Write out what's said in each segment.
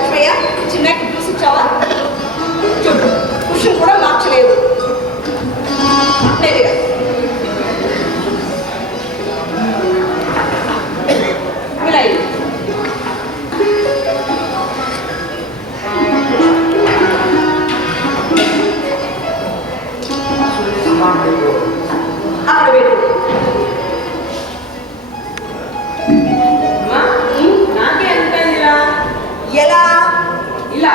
లక్ష్మయ్య చిన్నకి చూసి ఇచ్చావా? చూడు కుషన్ కూడా మార్చలేదు. లేదుగా ఇలా అక్కడ పెట్టు. నాకే ఎంత ఎలా ఇలా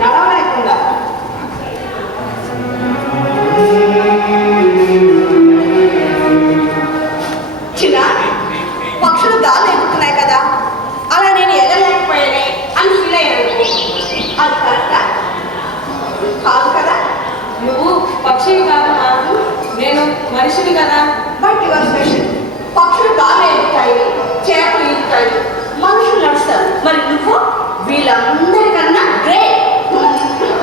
నడవలేకుండా చిన్న పక్షులు గాలి ఎగుతున్నాయి కదా, అలా నేను ఎగలేకపోయానే అని ఫీల్ అయ్యాను. అది కరెక్టా? కాదు కదా. నువ్వు పక్షివి కాదమ్మా, నేను మనిషిని కదా. But your special. పక్షులు గాలి ఎగుతాయి, చేపలు ఎగుతాయి, మనుషులు నడుస్తారు. మరి నువ్వు వీళ్ళందరికన్నా గ్రేట్.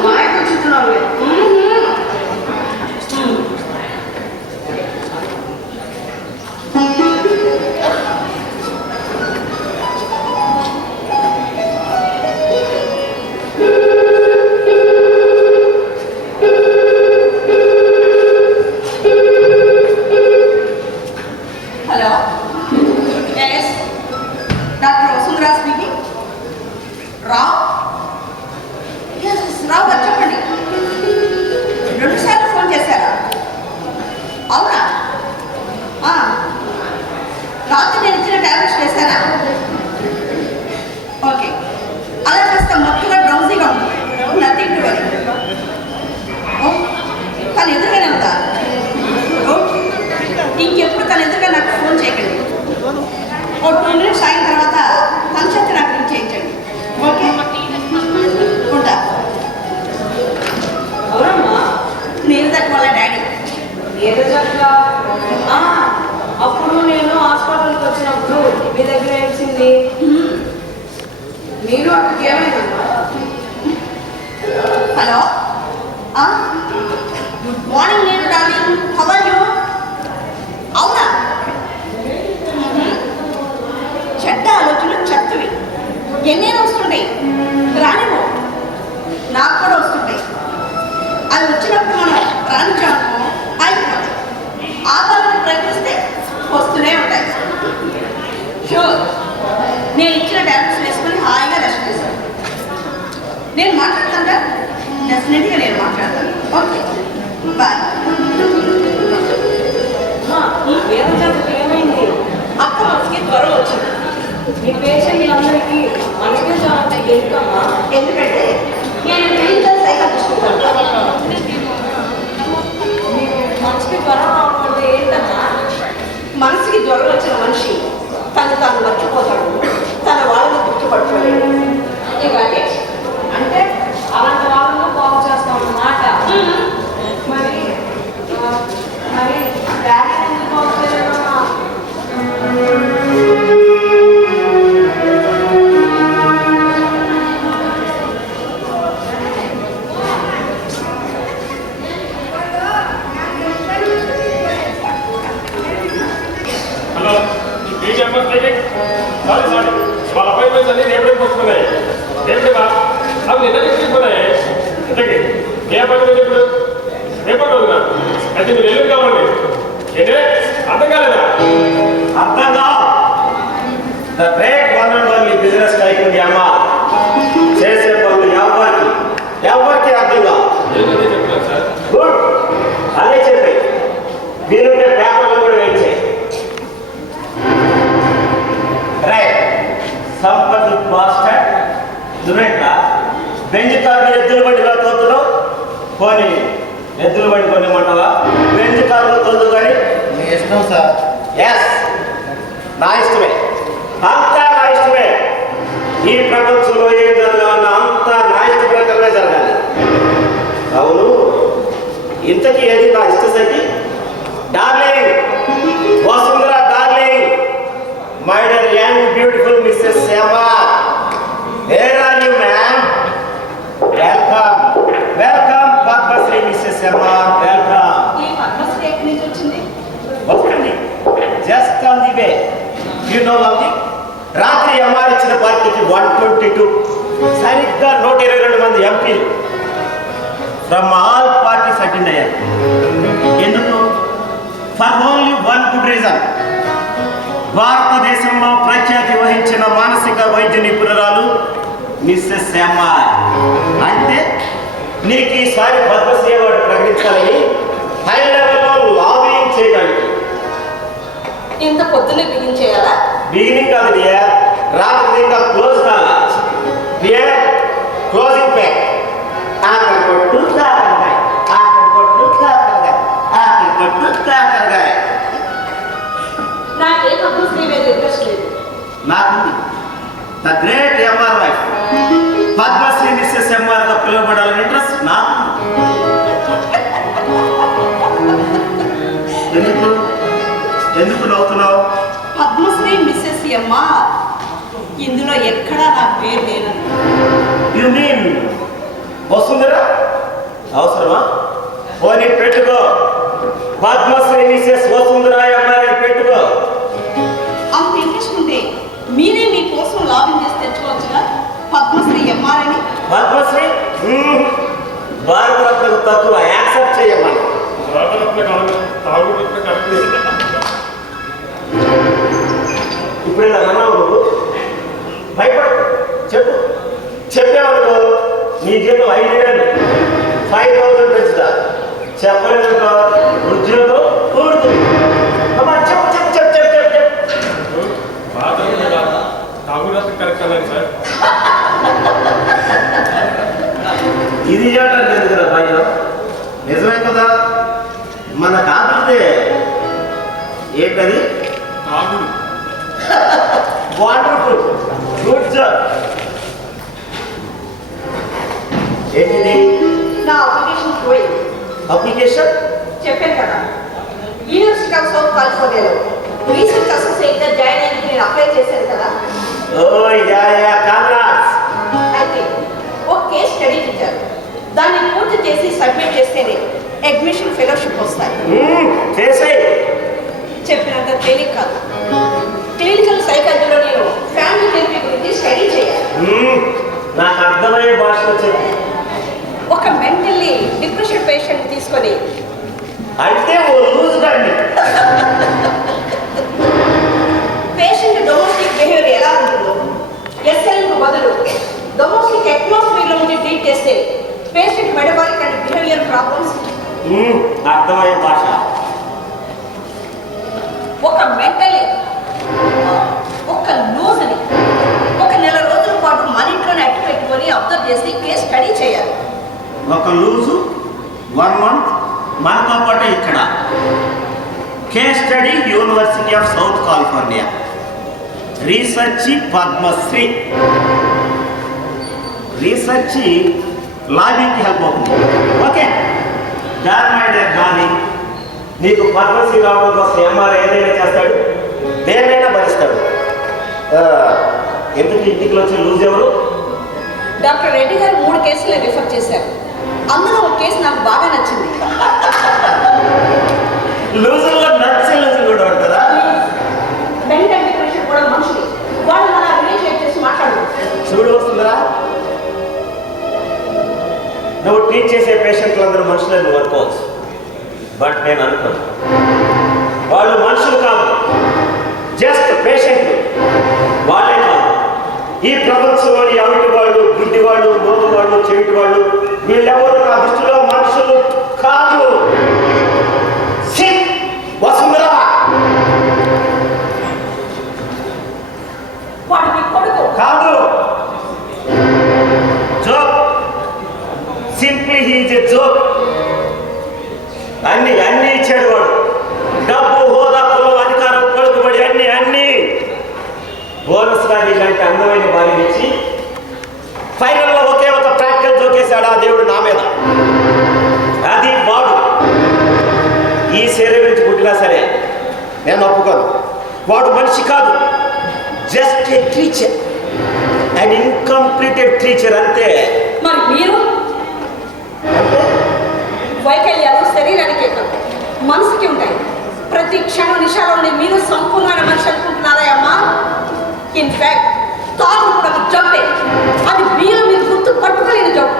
మాయకు చూస్తున్నావు. హలో, ఎస్ డాక్టర్ వసుంధరా స్పీకింగ్. రావ్, రావు గారు చెప్పండి. 2 సార్లు ఫోన్ చేశారా? అవునా? రాత్రి నేను ఇచ్చిన టాబ్లెట్స్ వేశారా? ఓకే, అలా చేస్తే మొత్తగా డ్రౌజీగా ఉంటుంది. Nothing to worry. తను ఎదురుగానే ఉందా? ఇంకెప్పుడు తను ఎదురుగా నాకు ఫోన్ చేయకండి. ఓ 2 మినిట్స్ అయిన తర్వాత తన చేత నాకు లింక్ చేయించండి. ఓకే, ఉంటా. అవునమ్మా, నేను దట్ వాళ్ళ డాడీ. ఏదో చెప్పా. అప్పుడు నేను హాస్పిటల్కి వచ్చినప్పుడు మీ దగ్గర ఏడ్చింది. మీరు అక్కడికి ఏమైందమ్మా? Hello, good morning. నేను డార్లింగ్, హౌ ఆర్ యూ? అవునా? చెడ్డ ఆలోచనలు చెత్తవి ఎన్నైనా వస్తుంటాయి. రానివ్వు, నాకు కూడా వస్తుంటాయి. అవి వచ్చినప్పుడు మనం రానిచ్చాము అయిపోతాయి. ఆపాలని ప్రయత్నిస్తే వస్తూనే ఉంటాయి. షూర్, నేను ఇచ్చిన టాబ్లెట్స్ వేసుకొని హాయిగా రెస్ట్ చేశాను. నేను మాట్లాడతాను. డెఫినెట్గా నేను మాట్లాడతాను. Okay, bye. ఏమైంది? అక్క మనసుకి జ్వరం వచ్చింది. మీ పేషెంట్లందరికీ మనసుకే చాలా ఎందుకమ్మా? ఎందుకంటే నేను క్లినికల్ సైకాలజిస్ట్. మనసుకి జ్వరం రావడం ఏంటమ్మా? మనసుకి జ్వరం వచ్చిన మనిషి తను తాను మర్చిపోతాడు, తన వాళ్ళని గుర్తుపట్టుకోలేడు. అంటే అలాంటి వాళ్ళను బాగు చేస్తాం అన్నమాట. మరి మరి డాడీ ఎందుకు బాగు చేయలేదమ్మా? హలో, ఈ ఛాంబర్ స్పీకింగ్. సారీ, వాళ్ళ అపాయింట్మెంట్స్ అన్ని రేపటికి వస్తున్నాయి. రేపటిగా అవి నిన్న తీసుకున్నాయి. ఇంతకీ ఏ అపాయింట్మెంట్ ఇప్పుడు? రేపటి రోజున అయితే మీరు ఎల్లుండి కావండి. ఏంటే అర్థం కాలేదా? అర్థంగా the great one and only business tycoon యామా చేసే పనులు ఎవరికి అర్థంగా. ఏంటంటే చెప్తాను సార్. గుడ్, అదే చెప్పాయి. వీరుంటే పేపర్లు కూడా వేయించాయి. రైట్, సంపద మాస్టర్ నువ్వేంట బెంజ్ కారు ఎద్దుల బండిలో తోతున్నావు. పోనీ ఎద్దుల బండి కొనిమంటావా? బెంజ్ కారులో తోదు కానీ మీ ఇష్టం సార్. ఎస్, నా ఇష్టమే, అంతా నా ఇష్టమే. ఈ ప్రపంచంలో ఏం జరగాలన్నా అంతా నా ఇష్ట ప్రకారమే జరగాలి. అవును, ఇంతకీ ఏది నా ఇష్ట సఖి? Darling Vasundhara, darling, my dear young beautiful Mrs Shyama, where are you ma'am? Welcome welcome Padmashri Mrs Shyama, welcome. ఈ పద్మశ్రీ ఎక్కడి నుంచి వచ్చింది? వస్తుంది, just on the way. You know one thing, రాత్రి అమ్మాయి ఇచ్చిన పార్టీకి 122 సరిగ్గా 122 మంది ఎంపీలు ఫ్రమ్ ఆల్ పార్టీస్ అటెండ్ అయ్యారు. ఎందుకు? For only one good reason. భారతదేశంలో ప్రఖ్యాతి వహించిన మానసిక వైద్య నిపుణురాలు మిస్సెస్ ఎంఆర్. అంటే నీకు ఈసారి పద్మశ్రీ అవార్డు ప్రకటించాలని హై లెవెల్లో లాబింగ్ చేయగలిగి. ఇంత పొద్దున్నే బిగించేయాలా? బిగినింగ్ కాదు డియర్, రాత్రి ఇంకా క్లోజ్ కావాలి. Dear closing pack. ఆఖరి కొట్టు కాకరకాయ, ఆఖరి కొట్టు కాకరకాయ, ఆఖరి కొట్టు కాకరకాయ. నాకే పద్మశ్రీ మీద ఇంట్రెస్ట్ లేదు. నాకు the great MR wife Padmashri mrs MR గా పిలువబడాలని ఇంట్రెస్ట్ నాకు. ఎందుకు ఎందుకు నవ్వుతున్నావు? పద్మశ్రీ మిస్సెస్ ఎంఆర్ ఇందులో ఎక్కడా నా పేరు లేనని. యు మీన్ వస్తుందిరా? అవసరమా? పోనీ పెట్టుకో, పద్మశ్రీ మిస్సెస్ వసుంధరా ఎంఆర్ అని పెట్టుకో. అంత ఇంట్రెస్ట్ ఉంటే మీరే మీకోసం లాభం చేసి తెచ్చుకోవచ్చుగా పద్మశ్రీ ఎంఆర్ అని. పద్మశ్రీ భారతరత్నకు తక్కువ, యాక్సెప్ట్ చేయమని. ఇప్పుడు ఇలా అన్నావు నువ్వు, భయపడు, చెప్పు. చెప్పావనుకో నీ జీతం 5,000 5,000 పెంచుతా. చెప్పలేదుకో ఉద్యోగం ఊడుతుంది. అమ్మా చెప్పు చెప్పు చెప్పు చెప్పు చెప్పు చెప్పు. ఇది చేయడానికి ఎందుకురా భయం? నిజమే కదా, మన కాకపోతే ఏంటది? Wonderful, good job. ఏంటిది? నా అప్లికేషన్ పోయింది. అప్లికేషన్ చెప్పాను కదా, యూనివర్సిటీ ఆఫ్ సౌత్ కాలిఫోర్నియాలో రీసెర్చ్ అసోసియేట్గా జాయిన్ అయ్యి నేను అప్లై చేశాను కదా. Oh yeah congrats. అయితే ఒక కేస్ స్టడీ ఇచ్చారు. దాన్ని పూర్తి చేసి సబ్మిట్ చేస్తేనే అడ్మిషన్ ఫెలోషిప్ వస్తాయి. చేసేయ్. చెప్పినంత తేలిక కాదు. క్లినికల్ సైకాలజీలో నేను ఫ్యామిలీ థెరపీ గురించి స్టడీ చేయాలి. నాకు అర్థమయ్యే భాషలో చెప్పు. ఒక మెంటల్లీ డిప్రెషన్ పేషెంట్ తీసుకొని అంటే ఓ లూజ్ గాడిని. పేషెంట్ డొమెస్టిక్ బిహేవియర్ ఎలా ఉంటుందో ఎస్ఎల్కు బదులు డొమెస్టిక్ అట్మాస్ఫియర్లో ఉండి ట్రీట్ చేస్తే patient metabolic and behaviour problems. అర్థమయ్యే భాష. ఒక మెంటల్లీ ఒక లూజ్ని ఒక నెల రోజుల పాటు మానిటర్ని అట్టు పెట్టుకొని అబ్జర్వ్ చేసి కేస్ స్టడీ చేయాలి. ఒక లూజు 1 month మనతో పాటు ఇక్కడ case study University of South California research Padmashri. Research లాబింగ్కి హెల్ప్ అవుతుంది. ఓకే డార్లింగ్, నీకు పద్మశ్రీ రావడం కోసం ఎంఆర్ ఏదైనా చేస్తాడు, దేనైనా భరిస్తాడు. ఎందుకు ఇంటికి వచ్చి లూజ్ ఎవరు? డాక్టర్ రెడ్డి గారు 3 కేసులు రిఫర్ చేశారు. అందులో ఒక కేసు నాకు బాగా నచ్చింది. లూజుల్లో నచ్చే లూజు కూడా ఉంటుందా? మెంటల్ డిప్రెషన్ కూడా మనుషులు, వాళ్ళు మన రిలేషన్ చేసి మాట్లాడు. చూడు వస్తుందా, నువ్వు ట్రీట్ చేసే పేషెంట్లు అందరూ మనుషులే నువ్వు అనుకోవచ్చు. బట్ నేను అనుకోను, వాళ్ళు మనుషులు కాదు, జస్ట్ పేషెంట్లు. వాళ్ళే కాదు, ఈ ప్రపంచంలోని అవిటి వాళ్ళు, గుడ్డి వాళ్ళు, మోగు వాళ్ళు, చెవిటి వాళ్ళు, వీళ్ళెవరు నా దృష్టిలో మనుషులు కాదు. వసుంధరా, వాడు మీ కొడుకు కాదు, joke. Simply he is a joke. అన్ని ఇచ్చాడు వాడు. డబ్బు, హోదా, కులం, అధికారం, పలుకుబడి అన్ని బోనస్ గా ఇలాంటి అందమైన భార్య ఇచ్చి ఫైనల్లో ఒకే ఒక ప్రాక్టికల్ జోకేశాడు ఆ దేవుడు నా మీద. అది వాడు. ఈ శరీరం నుంచి పుట్టినా సరే నేను ఒప్పుకోను. వాడు మనిషి కాదు, just a creature, and incompleted creature, అంతే. మరి మీరు అంటే వైకల్యాలు శరీరానికి మనసుకి ఉంటాయి. ప్రతి క్షణం నిషాలో ఉండే మీరు సంపూర్ణమైన మనిషి అనుకుంటున్నారా అమ్మా? ఇన్ఫాక్ట్ తాగుడు కూడా ఒక జబ్బే. అది మీరు గుర్తు పట్టుకోలేని జబ్బు.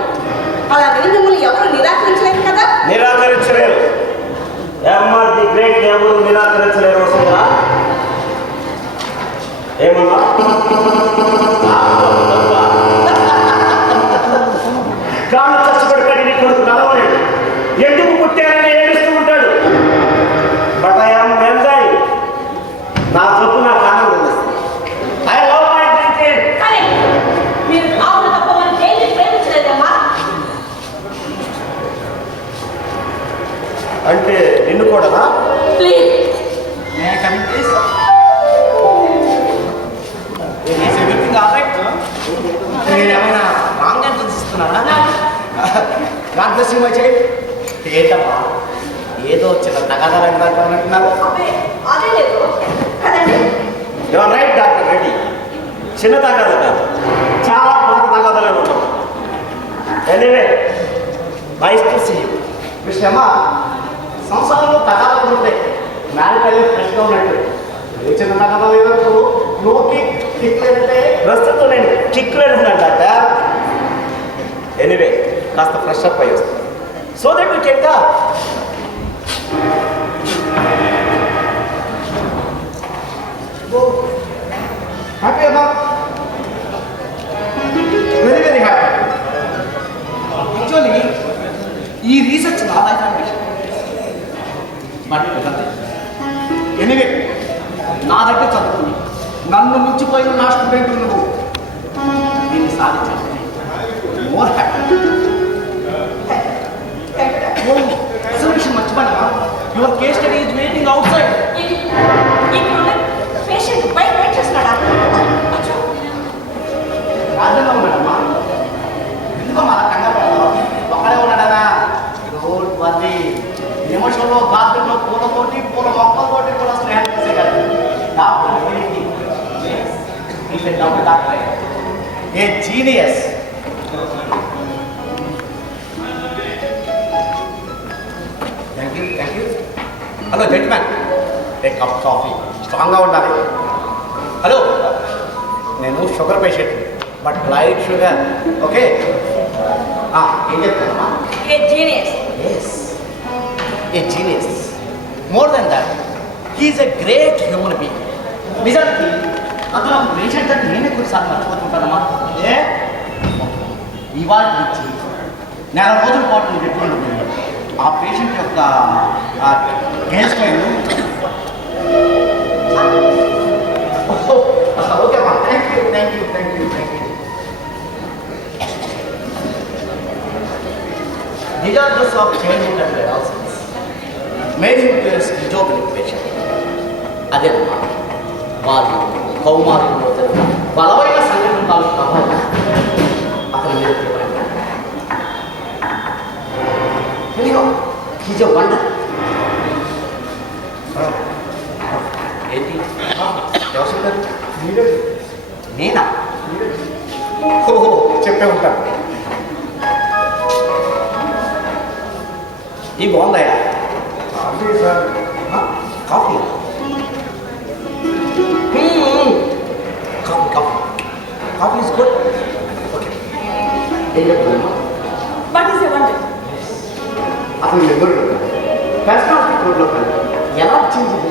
అలాగని మిమ్మల్ని ఎవరు నిరాకరించలేదు కదా? నిరాకరించలేరు. ఎంఆర్ ది గ్రేట్ ఎవరు నిరాకరించలేరు. వస్తుందా ఏమన్నా కాళ్ళు చచ్చిపడుకొని నీ కొడుకు నడవలేడు. ఎందుకు పుట్టారని ఏడుస్తూ ఉంటాడు. But I am enjoy. నా జబ్బు నాకు ఆనందం ఇస్తుంది. I love my drinking. కానీ మీరు తాగుడు తప్ప మనం దేన్ని ప్రేమించలేదమ్మా. అంటే నిన్ను కూడానా? ప్లీజ్ నేనేమైనా రాంగ్ ఆన్సర్స్ ఇస్తున్నానా? God bless you my child. ఏంటమ్మా ఏదో చిన్న తగాదాలు అంటున్నారు. అబ్బే అదే లేదు కదండి. You are right doctor Reddy. చిన్న తగాదా కాదు, చాలా పాత తగాదాలే ఉంటాం. Anyway nice to see you. విషయమ్మ సంసారంలో తగాదాలు ఉంటాయి. మ్యారేజ్ అయ్యే ఫ్రెష్గా ఉన్నట్టు ఏ చిన్న తగాదాలు ఏదో నోకి కిక్లేదంటే ప్రస్తుతం నేను కిక్ వెళ్తున్నాను డాక్టర్. ఎనీవే కాస్త ఫ్రెష్ అప్ అయ్యి వస్తాను. So that you can talk. Happy అమ్మా, వెరీ వెరీ హ్యాపీ. యాక్చువల్లీ ఈ రీసెర్చ్ నా లైఫ్ అంబిషన్. బట్ ఎనీవే నా దగ్గర చదువుకుని నన్ను మించిపోయిన నా స్టూడెంట్ నువ్వు దీన్ని సాధించాలి. More happy. రిజర్వేషన్ మర్చిపోయినా your case study is waiting out side. ఇక్కడ పేషెంట్ బయట వెయిట్ చేస్తున్నాడా? రాజ్యంలో ఉన్నాడమ్మా. ఎందుకో మన కంగారు పడతావు. ఒక్కడే ఉన్నాడనా? Don't worry. ఎమోషన్లో బాత్రూంలో పూలతోటి పూల మొక్కలతోటి కూడా స్నేహం చేసేయాలి. Doctor doctor a genius. Thank you thank you. Hello gentlemen, a cup coffee. స్ట్రాంగ్గా ఉండాలి. హలో, నేను sugar patient but light sugar. Okay ఏం చెప్తానమ్మా? A genius. Yes, a genius. More then that he is a great human being. నిజానికి అతను patient అంటే నేనే కొన్నిసార్లు మర్చిపోతుంటానమ్మా. ఏ ఇవాళ నుంచి నెల రోజుల పాటు నేను పెట్టుకుంటుంది ఆ పేషెంట్ యొక్క హెయిర్ స్టైల్. ఓకే అమ్మా, thank you thank you thank you thank you. Regardless of childhood and adolescence, made him to a schizophrenic patient. అదేనమ్మా వాళ్ళు కౌమారంలో జరిగిన బలమైన సంఘటనల ప్రభావం అతని మీద తీవ్రంగా. ఏంటి నేనా? ఓహో చెప్పే ఉంటాను. ఈ బాగుందయ్యా coffee sir. Coffee coffee coffee coffee is good. Okay ఏం చెప్తున్నా? What is a wonder? అతను ఎవరు పర్సనాలిటీ కోడ్లో ఎలా change?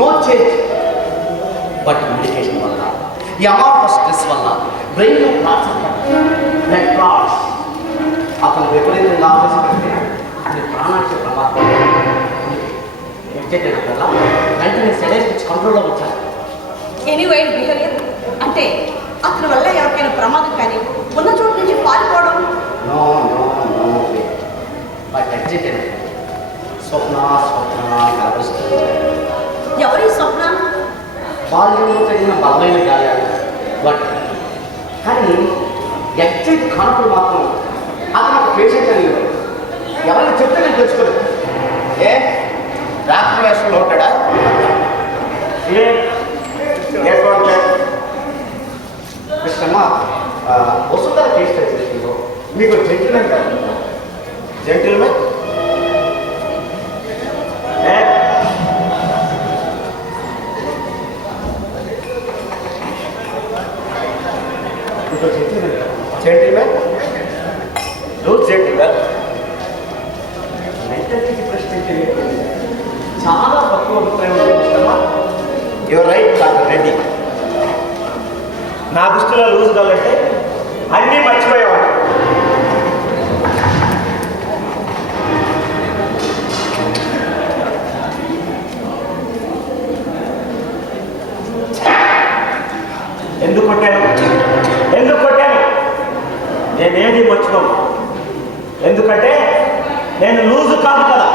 No change. But medication వల్ల ఈ అమౌంట్ ఆఫ్ స్ట్రెస్ వల్ల బ్రెయిన్లో క్లాట్స్ బ్లడ్ క్లాట్స్ అతను విపరీతంగా ఆలోచించే అతని ప్రాణానికి ప్రమాదం. ఎడ్జెక్టెడ్ వల్ల వెంటనే సెడేషన్ ఇచ్చి కంట్రోల్లో వచ్చారు. ఎనీవే బిహేవియర్ అంటే అతని వల్ల ఎవరికైనా ప్రమాదం కానీ ఉన్న చోటు నుంచి పారిపోవడం. నో నో నో బట్ ఎడ్జెక్టెడ్ స్వప్న కలవరిస్తుంది. ఎవరి స్వప్న? బాల్యంలో తగిన బలమైన గాయాలు. బట్ కానీ ఎగ్జాక్ట్ కానప్పుడు మాత్రం అతను ఒక పేషెంట్ అని ఎవరైనా చెప్తే నేను తెలుసుకోలేదు. ఏ రాత్రి వేషంలో ఉంటాడా? కృష్ణమ్మ వసుంధర కేసు చేసిందో మీకు జెంటిల్మెన్ కాదు. జెంటిల్మెన్ లూజ్ చేయకుండా మెంటల్ డిప్రెషన్ చాలా తక్కువ అభిప్రాయం ఉంటుందమ్మా. Your right doctor Reddy. నా దృష్టిలో లూజ్ కావాలంటే అన్నీ మర్చిపోయేవాడు. ఎందుకు కొట్టాను నేనేది మర్చిపోను. ఎందుకంటే నేను లూజు కాదు కదా.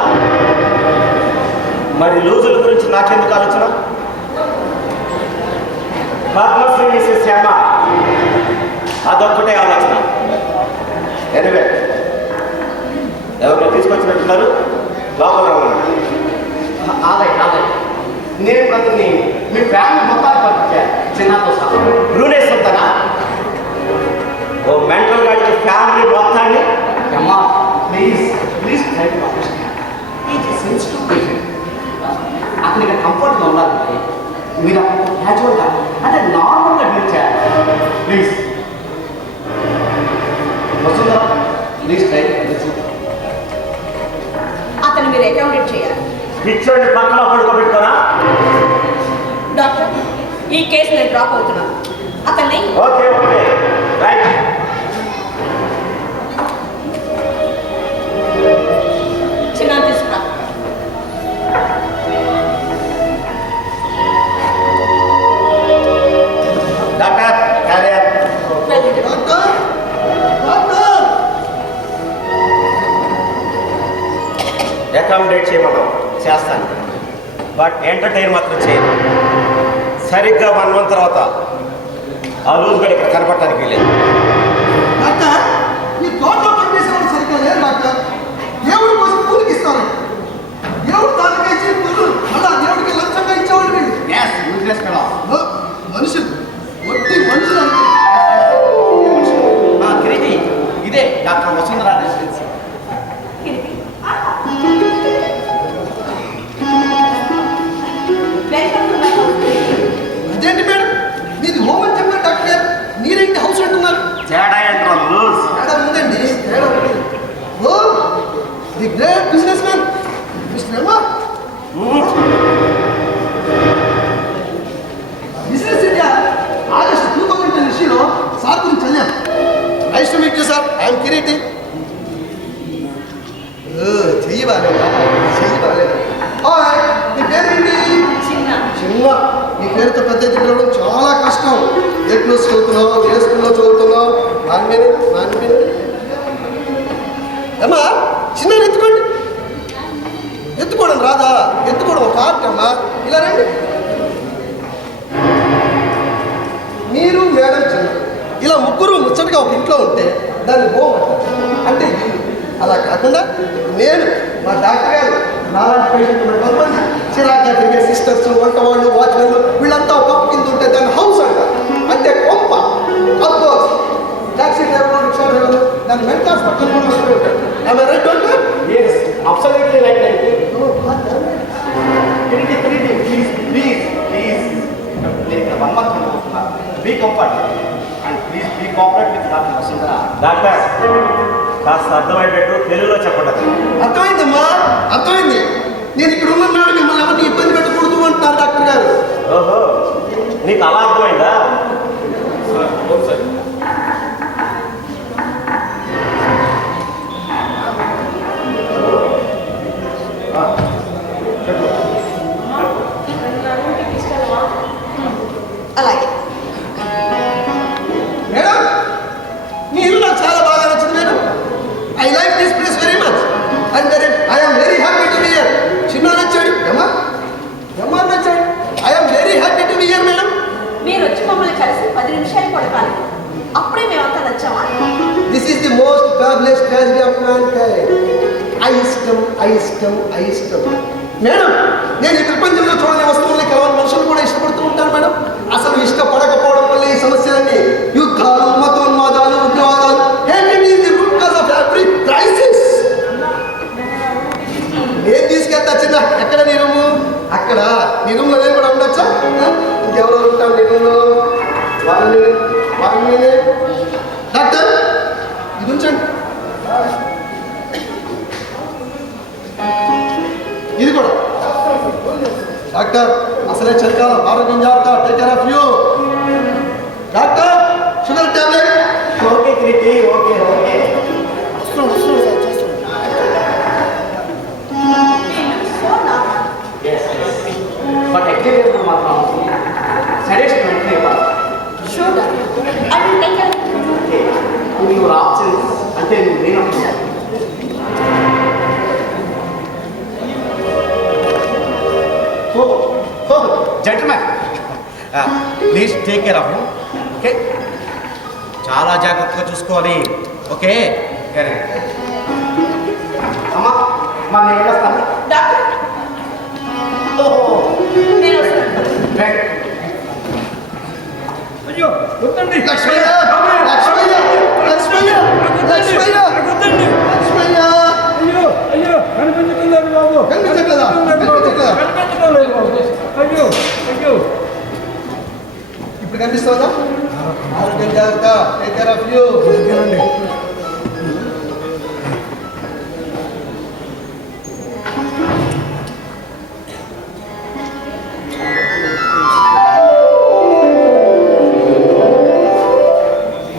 మరి లూజుల గురించి నాకెందుకు ఆలోచన? పద్మశ్రీ మిసెస్ శ్యామ అదొక్కటే ఆలోచన. ఎనివే ఎవరు తీసుకొచ్చినట్టున్నారు? లోపల రమ్మని. ఆదాయి నేను ప్రతిని మీ ఫ్యామిలీ మొత్తాన్ని పంపించా, చిన్నతో సహా. బ్రూనేస్ వస్తానా? ఓ మెంటల్ గాడికి ఫ్యామిలీ మొత్తాన్ని. అమ్మా please try to understand. Is sensitive patient. అతనికి కంఫర్ట్గా ఉండాలి. మీరు క్యాజువల్గా అంటే నార్మల్గా డీల్ చేయాలి. ప్లీజ్ వస్తుందా? ప్లీజ్ ట్రై అతను మీరు అకామిడేట్ చేయాలి. పిచ్చోడిని పక్కన పడుకోబెట్టుకోరా? డాక్టర్, ఈ కేసు నేను డ్రాప్ అవుతున్నాను. అతన్ని ఓకే రైట్. చిన్న తీసుకురా. Doctor carrier. అకామిడేట్ చేయమన్నాం, చేస్తాను. బట్ ఎంటర్టైన్ మాత్రం చేయను. సరిగ్గా 1 month తర్వాత ఆ లూజ్ గడి ఇక్కడ కనపడటానికి వెళ్ళేది. డాక్టర్, మీ తోటలో పనిచేసేవాళ్ళు సరిగ్గా లేరు డాక్టర్. దేవుడి కోసం కూలికి ఇస్తారు. దేవుడు తాతగా ఇచ్చిన కూలు అలా దేవుడికి లంచంగా ఇచ్చేవాళ్ళు వీళ్ళు. మనుషులు ఒట్టి మనుషులు కిరీటి ఇదే డాక్టర్ వసుంధరా రెసిడెన్సీ. అదేంటి మేడం, మీది హోమ్ అని చెప్పారు డాక్టర్ గారు, మీరేంటి హౌస్ అంటున్నారు? తేడా ఏంట్రా లూజ్? తేడా ఉందండి, తేడా ఉంది. Oh the great business man Mr Emma. Business India August 2010 ఇష్యూలో సార్ గురించి చదివాను. Nice to meet you sir, I'm Kireeti. చెయ్యి బాగాలేదా? చెయ్యి బాగాలేదా? మీ పేరేంటి? చిన్న. మీ పేరుతో పెద్ద ఎత్తుకు పిలవడం చాలా కష్టం. ఏ క్లాస్ చదువుతున్నావు, ఏ స్కూల్లో చదువుతున్నావు? నాన్నమేనే అమ్మా. చిన్న ఎత్తుకోవడం రాదా? ఎత్తుకోవడం ఒక ఆర్ట్ అమ్మా. ఇలా రండి. మీరు మేడం చిన్న ఇలా ముగ్గురు ముచ్చటగా ఒక ఇంట్లో ఉంటే దాన్ని హోమ్ అంటారు, అంటే ఇల్లు. అలా కాకుండా నేను మా డాక్టర్ గారు నాలాంటి పేషెంట్ ఉన్న కొంతమంది చిరాగ్గా తిరిగే సిస్టర్స్, వంట వాళ్ళు, వాచ్మెన్లు వీళ్ళంతా ఒక కింద ఉంటే దాన్ని హౌస్ అంటారు, అంటే కొంప. అఫ్కోర్స్ టాక్సీ డ్రైవర్లు, రిక్షా డ్రైవర్లు దాన్ని మెంటార్స్ పక్కన కూడా ఉంటారు. ఆమె right doctor? Yes, absolutely right. Please. నేను ఇక్కడ 1 month అనుకుంటున్నాను. Be comfortable and please be cooperate with Dr. Vasundhara. Doctor కాస్త అర్థమయ్యేటట్టు తెలుగులో చెప్పండి. అర్థమైందమ్మా, అర్థమైంది. నేను ఇక్కడ ఉన్నాడు, మిమ్మల్ని ఎవరిని ఇబ్బంది పెట్టకూడదు అంటున్నారు డాక్టర్ గారు. ఓహో, నీకు అలా అర్థమైందా? సార్ అలాగే. మేడం, మీ ఇల్లు నాకు చాలా బాగా నచ్చింది madam. I like this place very much and I'm very happy to be here. చిన్న నచ్చాడు, ఎమ్మ నచ్చాడు. I'm very happy to be here madam. మీరు వచ్చి మమ్మల్ని కలిసి 10 నిమిషాలు కూడా కాలేదు, అప్పుడే మేమంతా నచ్చామా? This is the most fabulous tragedy of mankind. ఇష్టం మేడం. నేను ఈ ప్రపంచంలో చూడని వస్తువుల్ని కేవలం మనుషులు కూడా ఇష్టపడుతూ ఉంటాను మేడం. అసలు ఇష్టపడకపోవడం వల్ల ఈ సమస్యలన్నీ యుద్ధాలు, మతోన్మాదాలు, ఉగ్రవాదాలు. Hatred is the root cause of every crisis. నేను తీసుకెళ్తా చిన్న. ఎక్కడ నీ రూము? అక్కడ. నీ రూమ్లో నేను కూడా ఉండొచ్చా? ఇంకెవరో ఉంటాను నీ రూమ్లో. వాళ్ళని డాక్టర్ డాక్టర్ అసలే చలికాలం ఆరోగ్యం జాగ్రత్త take care of you doctor sugar tablet okay Kriti okay okay but exam మాత్రం సజెషన్ వెంటనే ఇవ్వాలి Sure, doctor. I will take care. Okay your options అంటే నువ్వు లేనప్పుడు gentlemen please take care of okay చాలా జాగ్రత్తగా చూసుకోవాలి ఓకే అమ్మా మరి నేను వెళ్ళొస్తాను Doctor, నేను వస్తాను. అయ్యో వద్దండి లక్ష్మయ్య లక్ష్మయ్య లక్ష్మయ్య లక్ష్మయ్య లక్ష్మయ్య అయ్యో అయ్యో కనిపించట్లేదు బాబు కనిపించట్లేదా? కనిపించట్లేదా? కనిపించట్లేదు బాబు అయ్యో అయ్యో ఇప్పుడు కనిపిస్తుందా ఆరోగ్యం జాగ్రత్త take care of you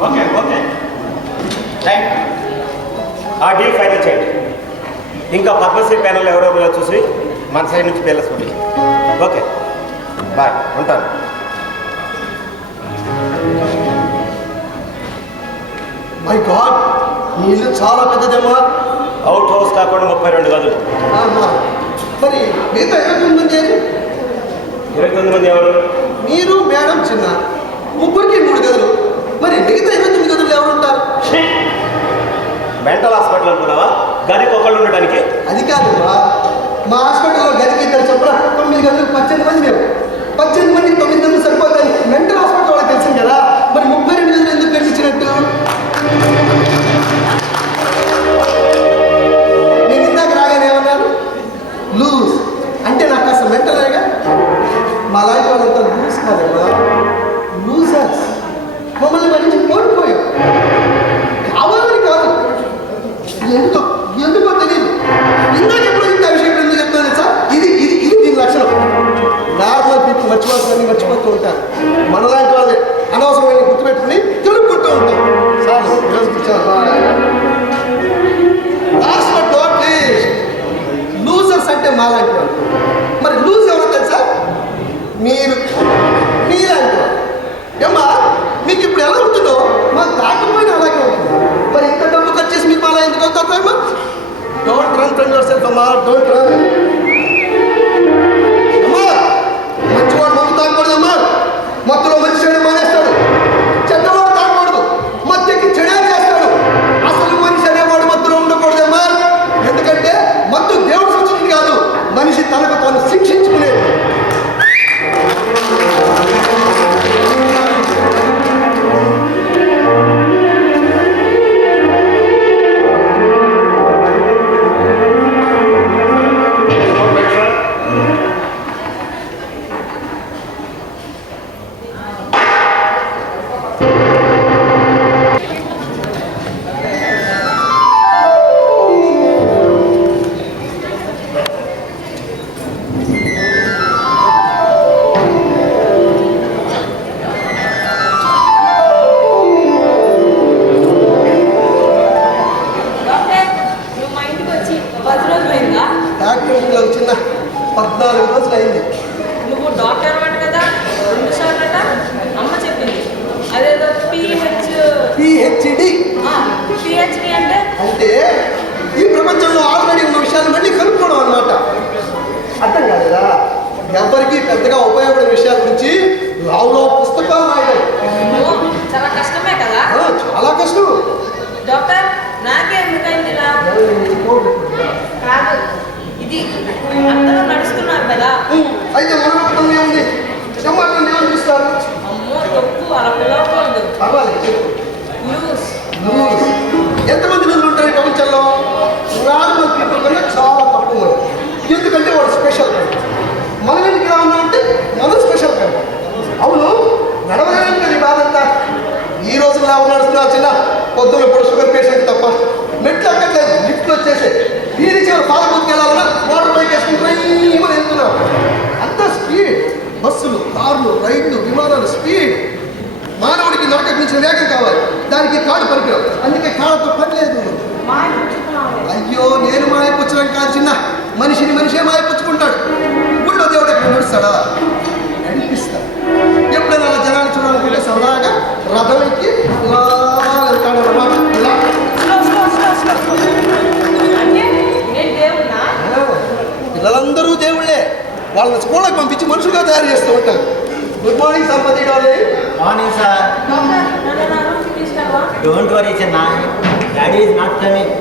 okay okay right ఆ డీల్ ఫైనల్ చేయండి ఇంకా పద్మశ్రీ ప్యానల్ ఎవరెవరో చూసి మన సైడ్ నుంచి పేర్లేసుకోండి ఓకే బాయ్ ఉంటాను మై గాడ్ మీ ఇల్లు చాలా పెద్దదేమా అవుట్ హౌస్ కాకుండా 32 గదులు ఆహా. మరి మిగతా 29 మంది ఏంటి? 29 మంది ఎవరు మీరు మేడం చిన్న ముగ్గురికి 3 గదులు మరి మిగతా 29 గదులు ఎవరు ఉంటారు మెంటల్ హాస్పిటల్ అనుకున్నావా గదికి ఒకళ్ళు ఉండడానికి అది కాదమ్మా మా హాస్పిటల్లో గదికి ఇద్దరు చొప్పున 9 గదులు 18 మంది మేము 18 మందికి 9 గదులు సరిపోతాయి మెంటల్ హాస్పిటల్ వాళ్ళకి తెలిసింది కదా మరి 32 గదులు ఎందుకు కట్టించినట్టు నేను ఇందాక రాగానే ఏమన్నాను లూజ్ అంటే నాకు అసలు మెంటలేగా మా లాంటి వాళ్ళంతా లూజ్ కాదమ్మా లూజర్స్ మమ్మల్ని మంచి కోల్పోయాం కావాలని కాదు ఎందుకో తెలియదు ఇందాక ఎప్పుడు ఇంత విషయం ఎందుకు చెప్తాను సార్ ఇది ఇది ఇది దీని లక్షణం నార్మల్ పీపుల్ మర్చిపోతారని మర్చిపోతూ ఉంటారు మనలాంటి వాళ్ళే అనవసరమైన గుర్తుపెట్టుకుని తెలుపుకుంటూ ఉంటాం సార్ ఈరోజు last but not least losers అంటే మాలాంటి వాళ్ళు మరి లూజ్ ఎవరో తెలుసా మీరు మీలాంటి వాళ్ళు ఏమ్మా మీకు ఇప్పుడు ఎలా ఉంటుందో మాకు దాటిపోయినా అలాగే ఉంటుంది మరి ఇంత డబ్బు ఖర్చు చేసి మీరు మాలా ఎందుకు అవుతారు అమ్మా don't run from your self అమ్మా డోంట్ రన్ అమ్మా మంచివాడు మందు తాగకూడదమ్మా మత్తులో మంచి చెడు మానేస్తాడు చెడ్డవాడు తాగకూడదు మత్తుకి చెడే చేస్తాడు అసలు మనిషి అనేవాడు మత్తులో ఉండకూడదమ్మా ఎందుకంటే మత్తు దేవుడు సృష్టించింది కాదు మనిషి తనకు తాను శిక్షించుకునేది డాక్టర్ నువ్వు మా ఇంటికి వచ్చి 10 రోజులు అయిందా డాక్టర్ ఇంట్లో వచ్చిన 14 రోజులు అయింది నువ్వు డాక్టర్ వాడు కదా 2 సార్లట అమ్మ చెప్పింది అదేదో పిహెచ్డి పిహెచ్డి అంటే అంటే ఈ ప్రపంచంలో ఆల్రెడీ ఉన్న విషయాలు మళ్ళీ కనుక్కోవడం అనమాట అర్థం కాలేదా ఎవరికి పెద్దగా ఉపయోగపడే విషయాల గురించి లావులో పుస్తకాలు రాయడం ఓ, చాలా కష్టమే కదా చాలా కష్టం డాక్టర్ నాకే ఎందుకైంది ఇలా కాదు ఇది అందరూ నడుస్తున్నారు కదా అయితే మన ఏముంది చెమ్మాటం ఏమనిపిస్తారు అమ్మో తప్పు అలా పిలవకూడదు పర్వాలేదు న్యూస్ లూజ్. ఎంతమంది లూజులు ఉంటారు ఈ ప్రపంచంలో నార్మల్ పీపుల్ కన్నా చాలా తక్కువ మంది ఎందుకంటే వాడు స్పెషల్ మనం ఎందుకు ఇలా ఉన్నామంటే మనం స్పెషల్ కదా అవును నడవడానికి బాధ అంతా ఈ రోజుల్లో ఎవరు నడుస్తున్నారు చిన్న పొద్దున్న ఇప్పుడు షుగర్ పేషెంట్ తప్ప మెట్లు అక్కట్లేదు లిఫ్ట్లు వచ్చేసి వీరి చివరి పాలబూత్కి వెళ్ళాలన్నా మోటార్ బైక్ వేసుకుంటున్నా వెళ్తున్నాం అంత స్పీడ్ వచ్చిన వేగం కావాలి. దానికి కాడు పనికిరావు. అందుకే కాళ్ళతో పని లేదు. అయ్యో, నేను మాయపుచ్చడం కాదు చిన్న. మనిషిని మనిషే మాయపుచ్చుకుంటాడు. గుళ్ళో దేవుడు ఎక్కడ నడుస్తాడా? నడిపిస్తాడు. ఎప్పుడైనా అలా జనాలు చూడాలనుకుంటే సరదాగా రథం ఎక్కి ఇలా వెళ్తాడన్నమాట. ఇలా పిల్లలందరూ దేవుళ్ళే. వాళ్ళని స్కూళ్ళకి పంపించి మనుషులుగా తయారు చేస్తూ ఉంటారు. Good morning Sampathi Dolly. Morning sir. Don't worry చిన్న, daddy is not coming.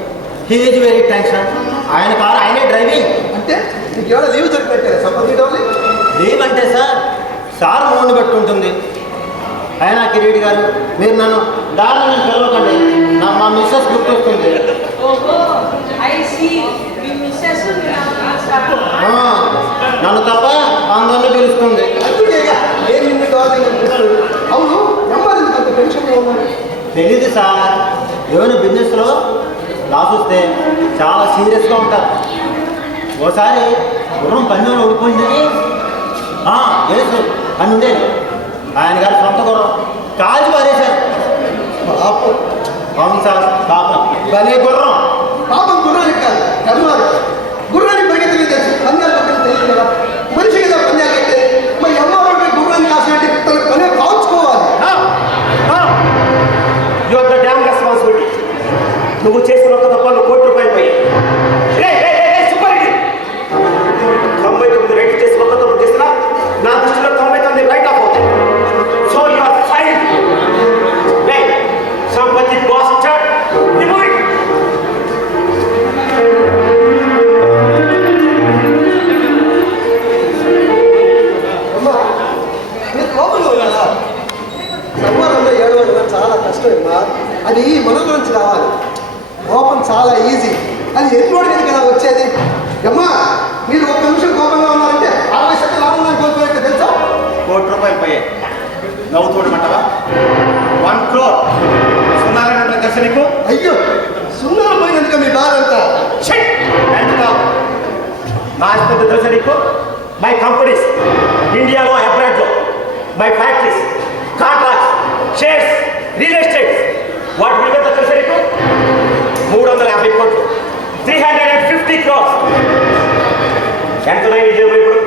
He is very tension. ఆయన కారు ఆయనే డ్రైవింగ్. అంటే నీకు ఏమైనా లీవ్ దొరికినట్టే సంపతి డాలీ? లీవ్ అంటే సార్ మూడ్ని బట్టి ఉంటుంది. అయినా కిరీటి గారు, మీరు నన్ను దారిని పిలవకండి. నాకు మా మిస్సెస్ గుర్తొస్తుంది. నన్ను తప్ప అందరినీ పిలుస్తుంది. అందుకేగా నేను నిన్ను డార్లింగ్ అనిపిస్తుంది. అవును, నెంబర్ ఎందుకు అంత టెన్షన్గా ఉన్నాను? తెలీదు సార్. ఏమైనా బిజినెస్లో లాస్ వస్తే చాలా సీరియస్గా ఉంటారు. ఓసారి గుర్రం పందెంలో ఓడిపోయింది. తెలుసు అని ఉండేది. ఆయన గారి సొంత గుర్రం కాల్చి పారేశారు. పాపం. అవును సార్, పాపం. భలే గుర్రం. పాపం గుర్రానికి కాదు, కర్మాలు. గుర్రానికి పరిగెత్తమే తెలుసు, పందాలు పక్కన తెలియదు కదా. మనిషి కదా పందాలు కట్టే. మరి అమ్మవారి గుర్రాన్ని కాసినట్టు తన పనే కాల్చుకోవాలి. You are the damn responsibility. నువ్వు చేసిన ఒక తప్ప నువ్వు ₹1,00,000 పోయి. సూపర్ ఇది. 99 రేట్ చేసి ఒక తప్పు చేసినా నా దృష్టిలో 99 రైట్ ఆఫ్ అవుతాయి. So you are fine. సంపత్తి బాస్టర్డ్. Remove it. అమ్మా, మీరు కోపంలో ఉన్నారా? సంవారంలో ఏడవడం చాలా కష్టం అమ్మా. అది మనలో నుంచి రావాలి. కోపం చాలా ఈజీ. అది ఎన్నోడి మీద కదా వచ్చేది. అమ్మా, మీరు ఒక నిమిషం కోపంగా ఉన్నారంటే 60 సెకండ్లు ఆనందాన్ని కోల్పోయాక తెలుసా? ₹1,00,000 పోయాయి. నవ్వుతోడమంటావా? 1 crore. సున్నారంటే దశ నీకు. అయ్యో, సున్నాలు పోయినందుక మీ బాధ అంతా. నా ఆస్పత్రి తెలుసా నీకు? మై కంపెనీస్ ఇండియాలో, అబ్రాడ్లో, my factories, contracts, shares, real estates. వాటి విలువ తెలుసా నీకు? 350 కోట్లు, 350 crores. ఎంత ఇప్పుడు?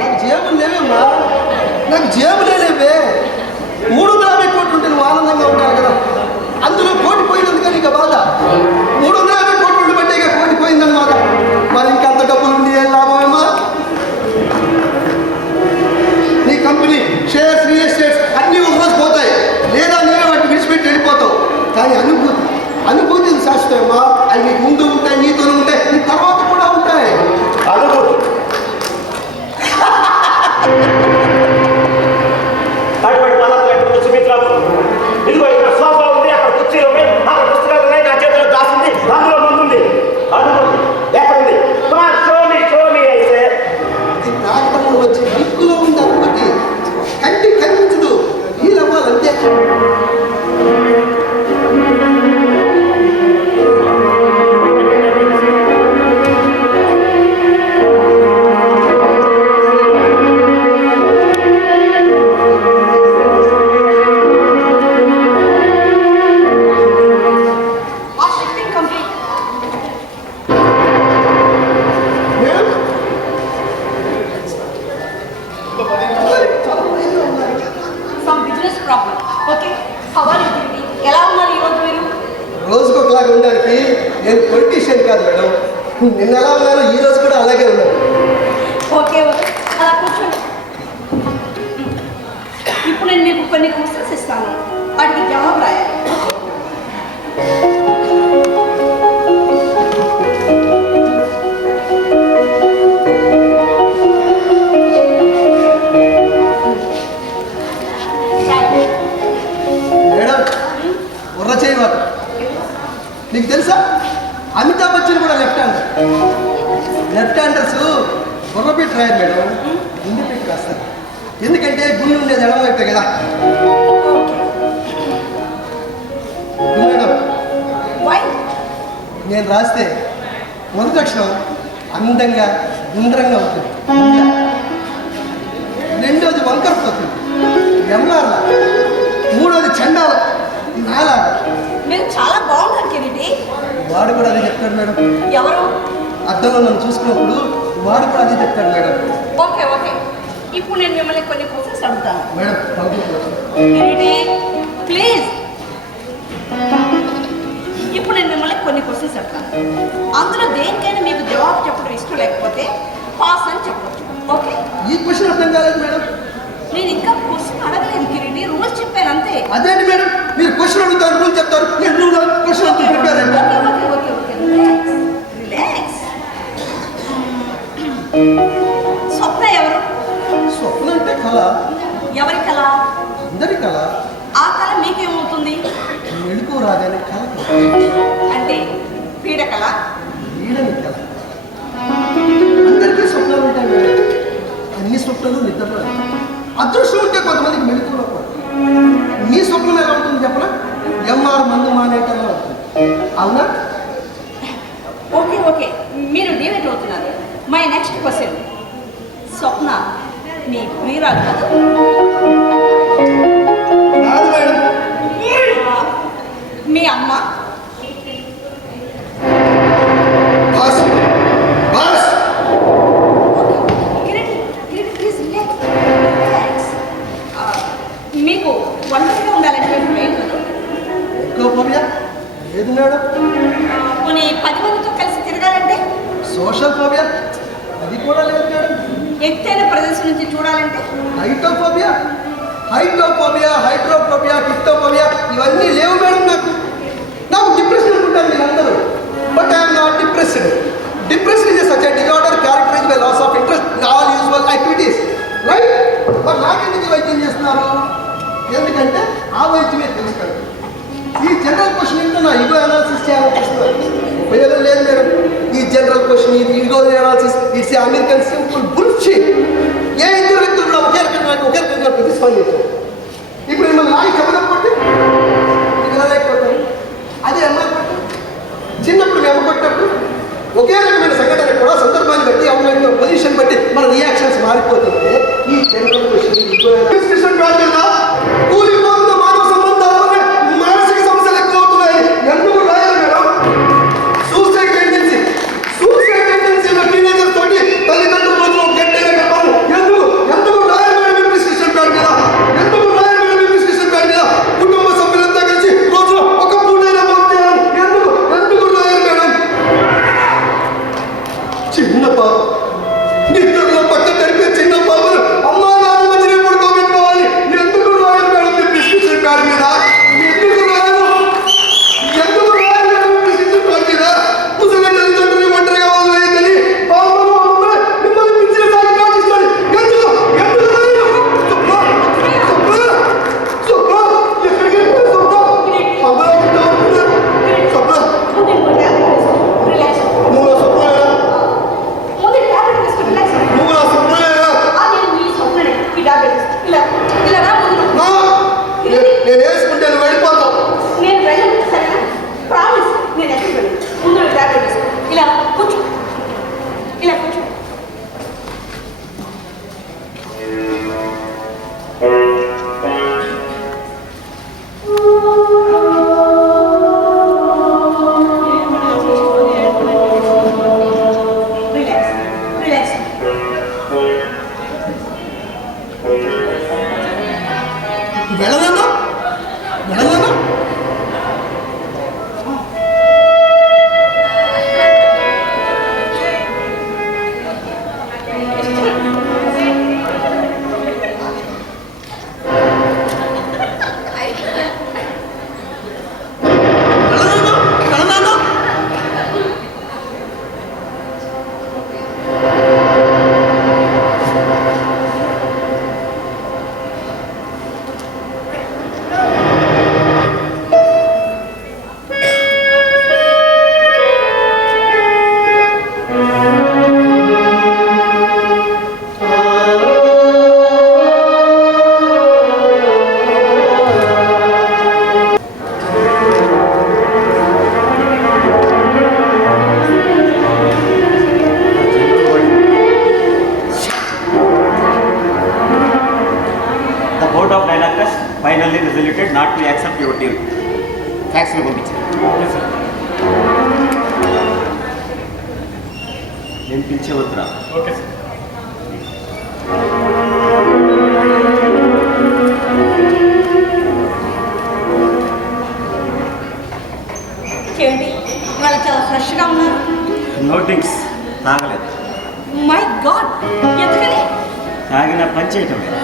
నాకు జేబులు లేవమ్మా. నాకు జేబులే లేవే. 350 కోట్లు ఉంటే నువ్వు ఆనందంగా ఉంటారు కదా. అందులో కోటి పోయినందుక నీకు బాధ. 350 కోట్లు బట్టే ఇక కోటి పోయిందన్నమాట. మరి ఇంకంత డబ్బులు ఉండి ఏం లాభమేమా? నీ కంపెనీ షేర్స్, రియల్ ఎస్టేట్స్ అన్నీ ఒక రోజు పోతాయి. లేదా నేనే వాటిని విడిచిపెట్టి వెళ్ళిపోతావు. కానీ అనుభూతి శాశ్వతమా. అవి నీకు ముందు ఉంటాయి, నీతోనే ఉంటాయి, నీ తర్వాత కూడా ఉంటాయి. అనుభూతి అటువంటి పదార్థాలు సుమిత్రాలు. ఇదిగో ఇక్కడ సోఫా ఉంది, అక్కడ కుర్చీలు ఉన్నాయి, అక్కడ పుస్తకాలు ఉన్నాయి, నా చేతిలో దాసింది, అందులో ముందుంది. అనుభూతి ఎక్కడుంది? షోమి అయితే ఇది కాగితంలో వచ్చే దిక్కులో ఉంది అనుభూతి. కంటి కనిపించదు. ఈ రవ్వాలంతే. రోజుకు ఒకలాగా ఉండడానికి నేను పొలిటీషియన్ కాదు మేడం. నిన్న ఎలా ఉన్నానో ఈ రోజు కూడా అలాగే ఉన్నాను. ఓకే, అలా కూర్చోండి. ఇప్పుడు నేను మీకు కొన్ని క్వశ్చన్స్ ఇస్తాను, వాటికి జవాబు రాయాలి. మేడం, ఉర్ర చేయవారు. నీకు తెలుసా, అమితాబ్ బచ్చన్ కూడా లెఫ్ట్ హ్యాండర్స్ బుర్ర పెట్టి రాయారు మేడం, గుండె పెట్టి రాస్తారు. ఎందుకంటే గుండె ఉండేది ఎడమ వైపే కదా. మేడం, నేను రాస్తే మొదటి అక్షరం అందంగా గుండ్రంగా ఉంటుంది, రెండోది వంకర పోతుంది, ఎంఆర్లా చండాల నాలాగా. మీరు చాలా బాగుంటారు కిరీటి. వాడు కూడా అదే చెప్తాడు మేడం. ఎవరు? అద్దంలో నన్ను చూసుకున్నప్పుడు వాడు కూడా అదే చెప్తాడు మేడం. ఓకే ఓకే, ఇప్పుడు నేను మిమ్మల్ని కొన్ని క్వశ్చన్స్ అడుగుతాను. మేడం పంపించవచ్చు. కిరీటి ప్లీజ్. ఇప్పుడు నేను మిమ్మల్ని కొన్ని క్వశ్చన్స్ అడుగుతాను. అందులో దేనికైనా మీకు జవాబు చెప్పడం ఇష్టం లేకపోతే పాస్ అని చెప్పచ్చు. ఓకే? ఈ క్వశ్చన్ అర్థం కాలేదు మేడం. నేను ఇంకా క్వశ్చన్ అడగలేదు కిరీటి, రూల్స్ చెప్పాను అంతే. అదేంటి మేడం, మీరు క్వశ్చన్ అడుగుతారు రూల్ చెప్తారు, నేను రూల్ క్వశ్చన్ అంతా prepare okay okay okay okay, relax relax. Swapna ఎవరు? స్వప్న అంటే కళ, ఎవరి కళ? అందరి కళ. ఆ కళ మీకేమవుతుంది? మెడుకు రాగానే కళ అంటే పీడ కళ. వీడని కళ. అందరికీ స్వప్నాలు ఉంటాయి మేడం. అన్ని స్వప్నాలు నిద్రలో. అదృష్టం ఉంటే కొంతమందికి మెడుకులో మీ స్వప్నం ఎలా ఉంటుంది చెప్పనా? ఎంఆర్ మందు మానేటలా ఉంటుంది. అవునా? ఓకే ఓకే, మీరు డివేట్ అవుతున్నారు. My next question. స్వప్న మీ ప్రియురాలు కదా? కాదు మేడం. మీ అమ్మ? Boss boss Kireeti Kireeti please relax. మీకు ఒంటరిగా ఉండాలంటే మెయిన్ కదా? ఎకోఫోబియా లేదు మేడం. కొన్ని 10 మందితో కలిసి తిరగాలంటే? సోషల్ ఫోబియా అది కూడా లేదు మేడం. ఎత్తైన ప్రదేశం నుంచి చూడాలంటే? హైటోఫోబియా హైటోఫోబియా హైడ్రోఫోబియా టిక్టోఫోబియా ఇవన్నీ లేవు మేడం. నాకు డిప్రెషన్ అనుకుంటాను మీరందరూ. But I'm not depressed. Depression is such a disorder characterised by loss of interest in all usual activities. Right? మరి నాకెందుకు వైద్యం చేస్తున్నారు? ఎందుకంటే ఆ వైద్యమే తెలుసుకోండి. ఈ జనరల్ క్వశ్చన్ ఇంట్లో నా ఈగో అనాలిసిస్ చేయాలనుకుంటున్నారు. ఉపయోగం లేదు మేడం. ఈ జనరల్ క్వశ్చన్, ఈ ego analysis it's American simple bullshit. ఏ ఇద్దరు వ్యక్తులు కూడా ఒకే రకంగా ప్రతిస్పందించారు. ఇప్పుడు మిమ్మల్ని నాయి చెప్పకపోతే ఇక్కడ లేకపోతారు. అదే అమ్మాయి పట్టు చిన్నప్పుడు మేము కొట్టినప్పుడు ఒకే రకమైన సంఘటన కూడా సందర్భాన్ని బట్టి అవున పొజిషన్ బట్టి మన రియాక్షన్స్ మారిపోతుంటే ఈ జనరల్ క్వశ్చన్ కూలిపోతున్న మానవ సంబంధాలనే మానసిక సమస్యలు ఎక్కువ అవుతున్నాయి. ఎందుకు రాయాలి మేడం? సూసైడ్ టెండెన్సీలో టీనేజర్ తోటి తల్లిదండ్రుల రోజులు గట్టిగా చెప్పాలి. ఎందుకు రాయాలి మేడం ఈ ప్రిస్క్రిప్షన్ ప్యాడ్ మీద? ఎందుకు రాయాలి మేడం ఈ ప్రిస్క్రిప్షన్ ప్యాడ్ మీద? పంపించాను. నేను పిలిచే వద్దురా. Okay sir. ఏంటి ఇవాళ చాలా ఫ్రెష్గా ఉన్నారు. నో డ్రింక్స్ తాగలేదు. మై గాడ్, ఎందుకని? తాగిన పని చేయటం లేదు.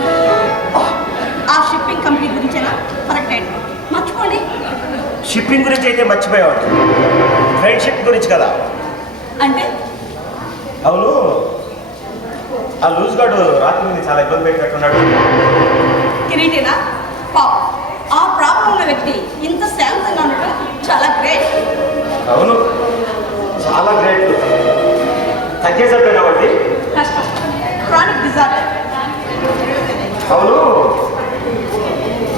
ఆ షిప్పింగ్ కంపెనీ గురించేనా? కరెక్ట్ అండి, మర్చిపోండి. షిప్పింగ్ గురించి అయితే మర్చిపోయేవాడు, ఫ్రెండ్షిప్ గురించి కదా. అంటే అవును, ఆ లూజ్ గార్డు రాత్రి నుండి చాలా ఇబ్బంది పెట్టినట్టున్నాడు. కిరీటినా? పాప్, ఆ ప్రాబ్లం ఉన్న వ్యక్తి ఇంత శాంతంగా ఉండటం చాలా గ్రేట్. అవును, చాలా గ్రేట్. తగ్గేసరిపోయినా వాడి కష్టం, క్రానిక్ డిజార్డర్. అవును,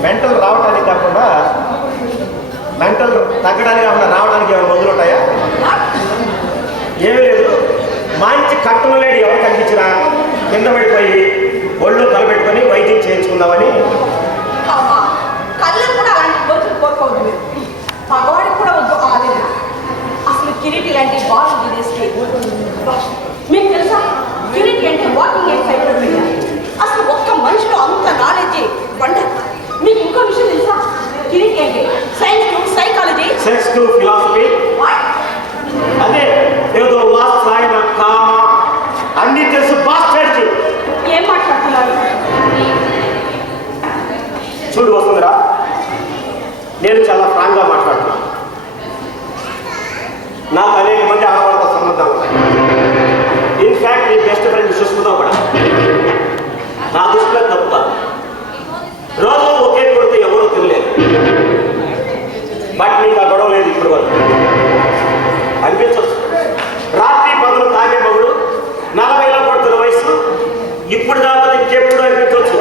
మెంటల్ రావడానికి కాకుండా మెంటల్ తగ్గడానికి కాకుండా రావడానికి ఏమైనా మందులు ఉంటాయా? ఏమీ లేదు. మంచి కట్టును లేడు ఎవరు కనిపించినా కింద పడిపోయి ఒళ్ళు కలబెట్టుకొని వైద్యం చేయించుకుందామని. కళ్ళు కూడా అలాంటి గొంతులు కోరుకోవద్దు మీరు. మగవాడికి కూడా వద్దు ఆవేదన. అసలు కిరీటి లాంటి బాల్ విదేశీ మీకు తెలుసా? కిరీటి అంటే వాకింగ్ ఎన్సైక్లోపీడియా. అసలు ఒక్క మనిషిలో అంత నాలెడ్జ్ వండ. మీకు ఇంకో విషయం తెలుసా? కిరీటి అంటే science to psychology, sex to philosophy, అదే ఏదో వాస్తవాయన కామ అన్నీ తెలుసు. బాస్టర్కి ఏం మాట్లాడుతున్నారు? చూడు వస్తుందిరా, నేను చాలా ఫ్రాంక్గా మాట్లాడుతున్నాను. నాకు అనేక మంది ఆడవాళ్ళతో సంబంధాలు ఉన్నాయి. ఇన్ఫ్యాక్ట్ నీ బెస్ట్ ఫ్రెండ్ సుష్మతో కూడా. నా దృష్టిలో తప్పు కాదు. రోజు ఒకే కొడితే ఎవరూ తినలేదు. బట్ నీకు ఆ గొడవ లేదు ఇప్పుడు వరకు. అనిపించవచ్చు రాత్రి పగలు తాగే మగుడు 40లో పడుతున్న వయసు ఇప్పుడు దాకా ఇంకెప్పుడు అనిపించవచ్చు.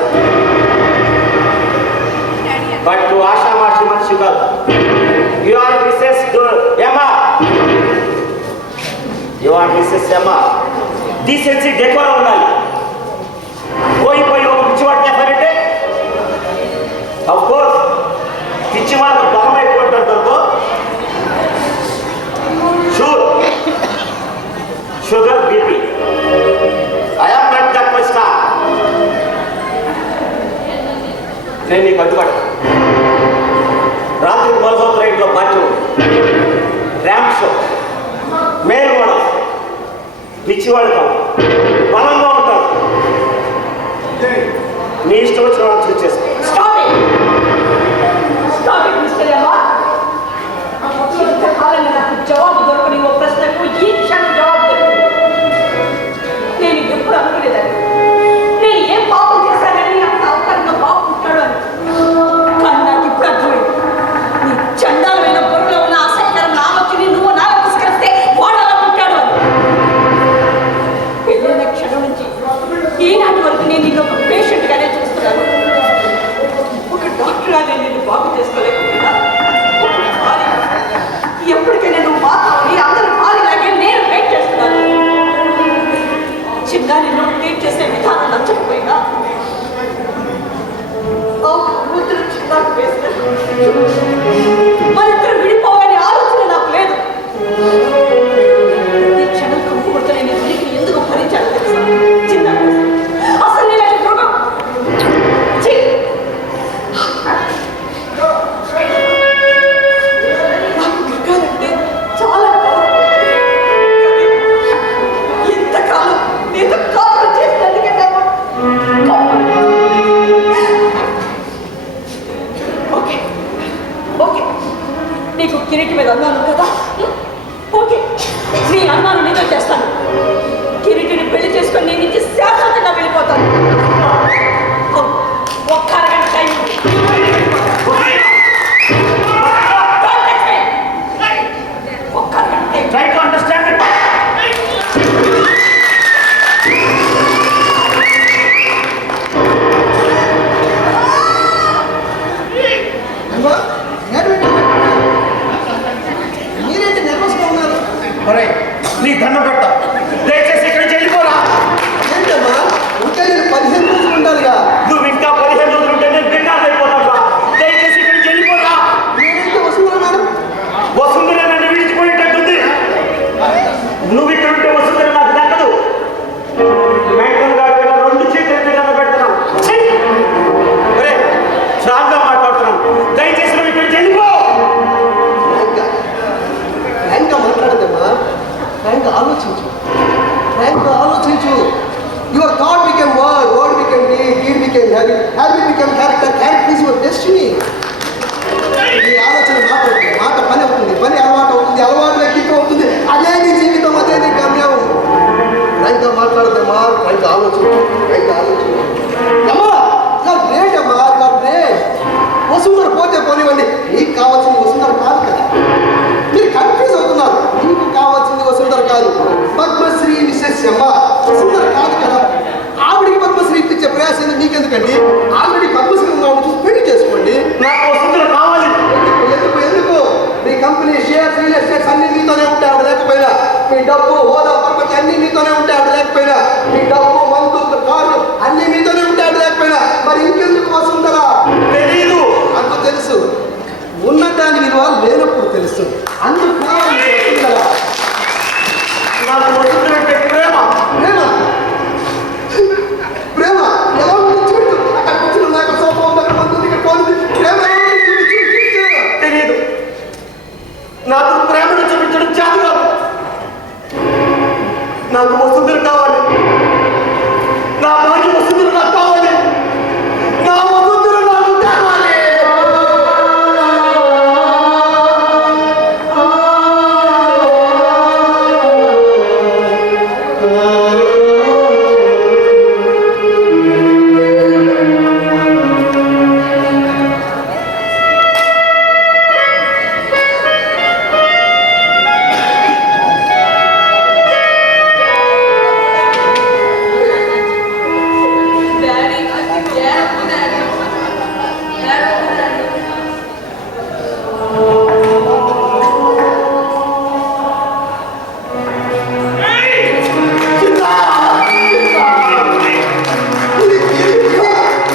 బట్ నువ్వు ఆషామాషి మనిషి కాదు. You are Mrs Emma. You are Mrs Emma. Decency decorum ఉండాలి. పోయి ఒక పిచ్చివాడు చెప్పారంటే అఫ్ కోర్స్ పిచ్చివాడికి బలం అయిపోతుంటారు. Sugar BP I am not that much star. నేను నీకు అడ్డుపడ్డా. రాత్రి మొలసౌత్ రైడ్లో పార్టీ ర్యాంప్ షో మేలు కూడా పిచ్చివాడు కాదు, బలంగా ఉంటాడు. నీ ఇష్టం వచ్చిన వాళ్ళు చూస్ చేసుకో. Stop it! Stop it, Mr. Emma. ఇంతకాలంగా నాకు జవాబు దొరకని ఓ ప్రశ్నకు ఈ క్షణం జవాబు దొరికింది. నేను ఎప్పుడు అనుకునేదాన్ని నేను ఏం పాపం చేశానని అంత అవకాశంగా బాబు పుట్టాడు అని. కానీ నాకు ఇప్పుడు అర్థమైంది. నీ చండాలమైన బుర్రలో ఉన్న అసహ్యకరం నామొచ్చి నువ్వు నాలో తీసుకొస్తే వాడు అలా పుట్టాడు అని. పెళ్ళైన క్షణం నుంచి ఈనాటి వరకు నేను నిన్ను ఒక పేషెంట్గానే చూస్తున్నాను. ఒక డాక్టర్గా నేను నిన్ను బాగు చేసుకోలేకపోయినా ఎప్పటికైనా నువ్వు మాట్లాడి అందరూ భార్యలాగే నేను వెయిట్ చేస్తున్నాను. చిన్న నిన్ను ట్రీట్ చేసే విధానం నచ్చకపోయినా ముద్దులు చిన్నాకు వేస్తే మరిద్దరు విడిపోవాలని ఆలోచన నాకు లేదు. ప్రతి క్షణం కంపుకొడుతూ నేను తిరిగి ఎందుకు భరించాలి తెలుసా? చిన్న అసలు నేను మృగం. నాకు మృగాలంటే చాలా గౌరవం. ఇంతకాలం నీతో కాపురం చేసినందుకే ఓకే ఓకే, నీకు కిరీటి మీద అన్నాను కదా. ఓకే, నీ అన్నాను నీతో చేస్తాను. కిరీటిని పెళ్లి చేసుకొని నేను నుంచి శాశ్వతంగా వెళ్ళిపోతాను. ఒక్క అరగంట టైం ఒక్క అరగంట time. Try to understand it. అమ్మా, మీరేంటి నెర్వస్గా ఉన్నారు? ఒరేయ్, నీ దండం పెట్ట. దయచేసి ఇక్కడి నుంచి వెళ్ళిపోరా. ఏంటమ్మా, ఇంకా నేను 15 రోజులు ఉండాలిగా. నువ్వు ఇంకా 15 రోజులు ఉంటే నేను బిడ్డ అయిపోతాను. దయచేసి ఇక్కడి నుంచి వెళ్ళిపోరా. నేనైతే వస్తున్నా madam. Company shares real estates అన్ని మీతోనే ఉంటే ఆవిడ లేకపోయినా, మీ డబ్బు హోదా ప్రపంచం అన్ని మీతోనే ఉంటే ఆవిడ లేకపోయినా, మీ డబ్బు మందు కార్డు అన్ని మీతోనే ఉంటే ఆవిడ లేకపోయినా, మరి ఇంకెందుకు వసుంధరా? తెలీదు. అంత తెలుసు, ఉన్నదాని విలువ లేనప్పుడు తెలుసు. అందుకు వసుంధరా. నాకు వసుంధర అంటే ప్రేమ. ప్రేమ ప్రేమ ఎలా ఉంటుంది చూడు. అక్కడ కూర్చుని నాకు సోఫా ఉంది, అక్కడ మందు ఉంది, ఇక్కడ పోయింది. ప్రేమ ఎలా ఉంటుంది చూడు. తెలీదు. నాకు ప్రేమను చూపించడం చేత కాదు. నాకు వసుంధర కావాలి. నా భార్య వసుంధర నాకు కావాలి. నా వసుంధర నాకు కావాలి. డాడీ ఏడవకు డాడీ. ఏడవకు డాడీ.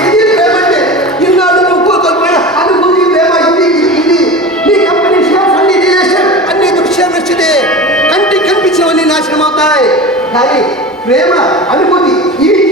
ఇది ప్రేమ అంటే ఇన్నాళ్ళు నువ్వు కోరుకోకపోయినా అనుభూతి ప్రేమ. ఇది నీ కంపెనీ షేర్స్ అన్ని రిలేషన్ అన్ని దృశ్యమే, కంటికి కనిపించినవన్నీ నాశనం అవుతాయి. కానీ ప్రేమ అనుభూతి ఇవి